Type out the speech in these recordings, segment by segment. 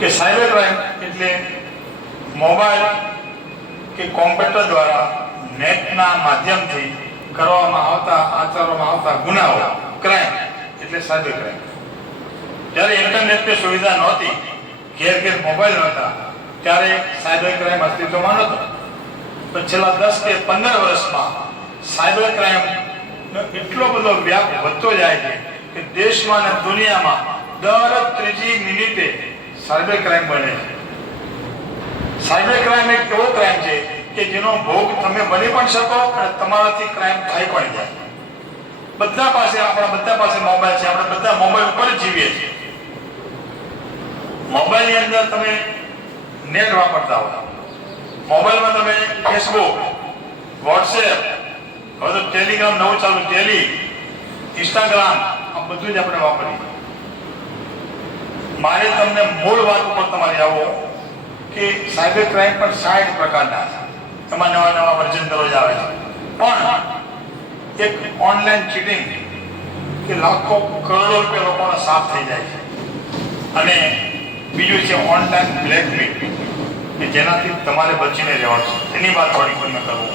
કે cyber crime એટલે mobile કે કોમ્પ્યુટર દ્વારા નેટના માધ્યમથી આચરવામાં આવતા ગુનાઓ, ક્રાઇમ એટલે સાયબર ક્રાઇમ. જ્યારે ઇન્ટરનેટની સુવિધા નહોતી, ઘેર ઘેર મોબાઈલ નહોતા, ત્યારે સાયબર ક્રાઇમ અસ્તિત્વમાં નહોતો. પણ છેલ્લા 10 કે 15 વર્ષમાં સાયબર ક્રાઇમ એટલો બધો વ્યાપ વધતો જાય છે કે દેશમાં અને દુનિયામાં દર ત્રીજી મિનિટે સાયબર ક્રાઇમ બને છે. સાયબર ક્રાઇમ એક એવો ક્રાઇમ છે કે જેનો ભોગ તમે બની પણ શકો અને તમારાથી ક્રાઇમ થઈ પણ જાય. આપણા બધા પાસે મોબાઈલ છે, આપણે બધા મોબાઈલ ઉપર જ જીવીએ છીએ. મોબાઈલની અંદર તમે નેટ વાપરતા હો, મોબાઈલમાં તમે ફેસબુક, વોટ્સએપ, હવે તો ટેલિગ્રામ નવું ચાલુ, ઇન્સ્ટાગ્રામ, આ બધું જ આપણે વાપરીએ. મારે તમને મૂળ વાત ઉપર તમારે આવો કે સાયબર ક્રાઇમ પણ 60 પ્રકારના છે. એમાં નવા વર્ઝન દરરોજ આવે છે. પણ એક ઓનલાઈન ચીટિંગ કે લાખો કરોડો રૂપિયા લોકોના સાફ થઈ જાય છે. અને બીજું છે ઓનલાઈન બ્લેકમેલ કે જેનાથી તમારે બચીને રહેવાનું છે. એની વાત થોડી મેં કરું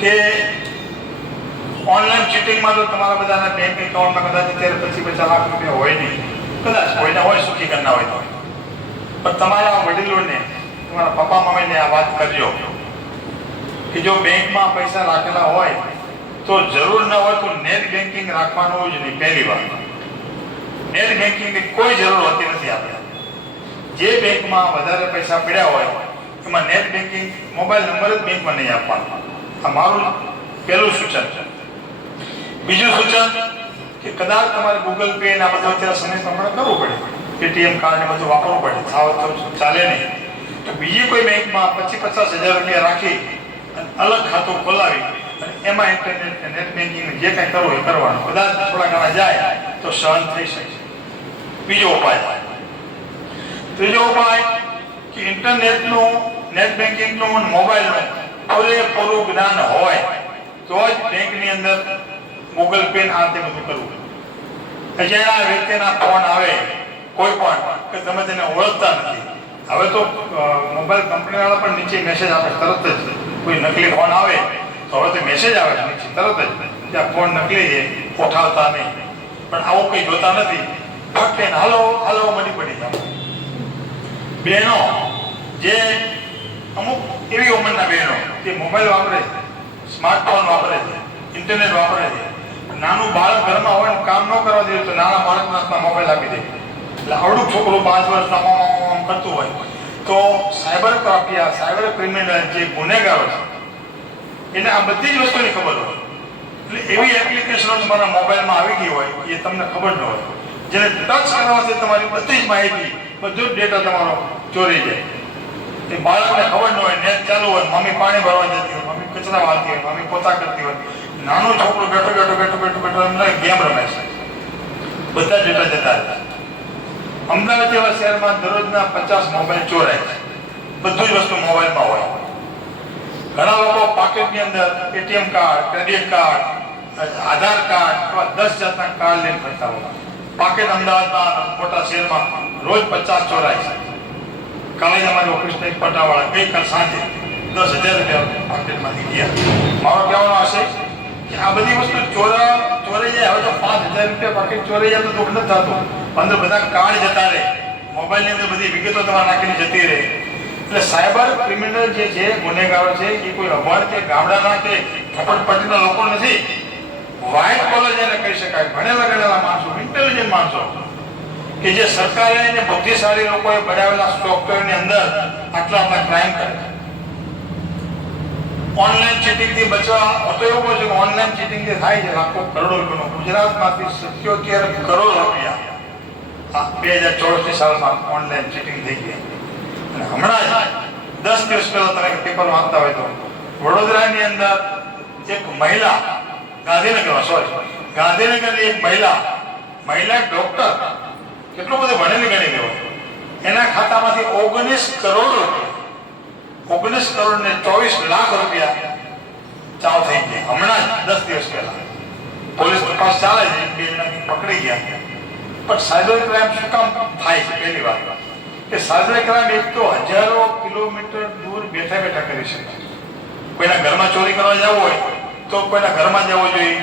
કે ઓનલાઈન ચીટિંગમાં તો તમારા બધાના બેંક એકાઉન્ટમાં કદાચ અત્યારે 25-50 લાખ રૂપિયા હોય નહીં, કદાચ કોઈના હોય, સુખી કરના હોય તો. પણ તમારા વડીલોને, તમારા પપ્પા મમ્મીને આ વાત કરજો કે જો બેંકમાં પૈસા રાખેલા હોય તો જરૂર ન હોય તો નેટ બેન્કિંગ રાખવાનું જ નહીં. પહેલી વાત, નેટ બેન્કિંગની કોઈ જરૂર હોતી નથી. આપણે જે બેંકમાં વધારે પૈસા પડ્યા હોય એમાં નેટ બેન્કિંગ મોબાઈલ નંબર જ બેંકમાં નહીં આપવાનો. આ મારું પહેલું સૂચન છે. બીજું સૂચન કે કદાચ તમારે ગૂગલ પે ને આ બધું અત્યારે સમય પ્રમાણે કરવું પડે, પેટીએમ કાર્ડ ને બધું વાપરવું પડે, સાવ તો ચાલે નહીં. તો બીજી કોઈ બેંકમાં 25-50 હજાર રૂપિયા રાખી અલગ ખાતું ખોલાવી અને એમાં ઇન્ટરનેટ નેટ બેન્કિંગ જે કંઈ કરવું એ કરવાનું. કદાચ થોડા ઘણા જાય તો સહન થઈ શકે. બીજો ઉપાય. ત્રીજો ઉપાય કે ઇન્ટરનેટનું, નેટ બેન્કિંગનું, મોબાઈલનું પૂરેપૂરું જ્ઞાન હોય તો જ બેંકની અંદર ગૂગલ પે આ તે બધું કરવું. જેના વ્યક્તિના ફોન આવે કોઈ પણ કે તમે તેને ઓળખતા નથી, હવે તો મોબાઈલ કંપનીવાળા પણ નીચે મેસેજ આપે તરત જ. કોઈ નકલી ફોન આવે તો હવે તો મેસેજ આવે નીચે તરત જ કે આ ફોન નકલી છે, ઉઠાવતા નહીં. પણ આવું કંઈ જોતા નથી, ફક્ત હાલો હાલો મળી પડી જાવ. બહેનો, જે અમુક એવી ઉંમરના બહેનો કે મોબાઈલ વાપરે છે, સ્માર્ટફોન વાપરે છે, ઇન્ટરનેટ વાપરે છે, નાનું બાળક ઘરમાં હોય કામ ન કરવા દે તો નાના બાળકના હાથમાં મોબાઈલ આપી દે. એટલે આવડું છોકરું 5 વર્ષના કરતું હોય તો સાયબર ક્રાફિયા, સાયબર ક્રિમિનલ જે ગુનેગારો છે એને આ બધી જ વસ્તુની ખબર હોય. એટલે એવી એપ્લિકેશનો તમારા મોબાઈલમાં આવી ગઈ હોય એ તમને ખબર ન હોય, જેને ટચ કરવાથી તમારી બધી જ માહિતી, બધો જ ડેટા તમારો ચોરી જાય. એ બાળકને ખબર ન હોય, નેટ ચાલુ હોય, મમ્મી પાણી ભરવા જતી હોય, મમ્મી કચરા વાળતી હોય, મમ્મી પોતા કરતી હોય, નાનું છોકરું બેઠો એમને ગેમ રમે છે, બધા ડેટા જતા રહે. અમદાવાદ જેવા શહેરમાં દરરોજના 50 મોબાઈલ ચોરાય છે. બધું જ વસ્તુ મોબાઈલમાં હોય. ઘણા લોકો પાકેટની અંદર એટીએમ કાર્ડ, ક્રેડિટ કાર્ડ, આધાર કાર્ડ અથવા 10 જાતના કાર્ડ લઈને ફરતા હોય. પાકેટ અમદાવાદમાં મોટા શહેરમાં રોજ 50 ચોરાય છે. કાલે જ અમારી ઓફિસના એક પટાવાળા ગઈકાલ સાંજે 10,000 રૂપિયા પાકેટમાંથી ગયા. મારો કહેવાનો હશે કે આ બધી વસ્તુ ચોરાઈ જાય. હવે તો 5,000 રૂપિયા પાકેટ ચોરાઈ જાય તો દુઃખ નથી થતું. અંદર બધા કાર્ડ જતા રહે, મોબાઈલની અંદર બધી વિગતો તમારે નાખીને જતી રહે. એટલે સાયબર ક્રિમિનલ જે છે, ગુનેગારો છે, એ કોઈ અભણ કે ગામડાના કે ઝપટપટ્ટીના લોકો નથી. વ્હાઇટ કોલર જેને કહી શકાય, ભણેલા માણસો, ઇન્ટેલિજન્ટ માણસો કે જે સરકારે અને બુદ્ધિશાળી લોકોએ બનાવેલા સોફ્ટવેરની અંદર આટલા ક્રાઇમ કરે. ઓનલાઈન ચીટિંગથી બચવા તો એવું કહું છું કે ઓનલાઈન ચીટિંગ જે થાય છે લાખો કરોડો રૂપિયાનો, ગુજરાતમાંથી 77 કરોડ રૂપિયા 2024ની સાલમાં ઓનલાઈન ચીટિંગ થઈ ગઈ. અને હમણાં જ 10 દિવસ પહેલા તમે પેપર વાંચતા હોય તો વડોદરાની અંદર એક મહિલા, ગાંધીનગરની એક મહિલા ડોક્ટર, કેટલું બધું ભણેલી ગણી ગયો, એના ખાતામાંથી 19 કરોડ ને 24 લાખ રૂપિયા ચાવ થઈ ગયા. હમણાં જ 10 દિવસ પહેલા પોલીસ તપાસ ચાલે છે, 2 જણા પકડી ગયા. પણ સાયબર ક્રાઇમ શું કામ થાય છે? પહેલી વાત કે સાયબર ક્રાઇમ એક તો હજારો કિલોમીટર દૂર બેઠા બેઠા કરી શકે. કોઈના ઘરમાં ચોરી કરવા જવું હોય તો કોઈના ઘરમાં જવું જોઈએ,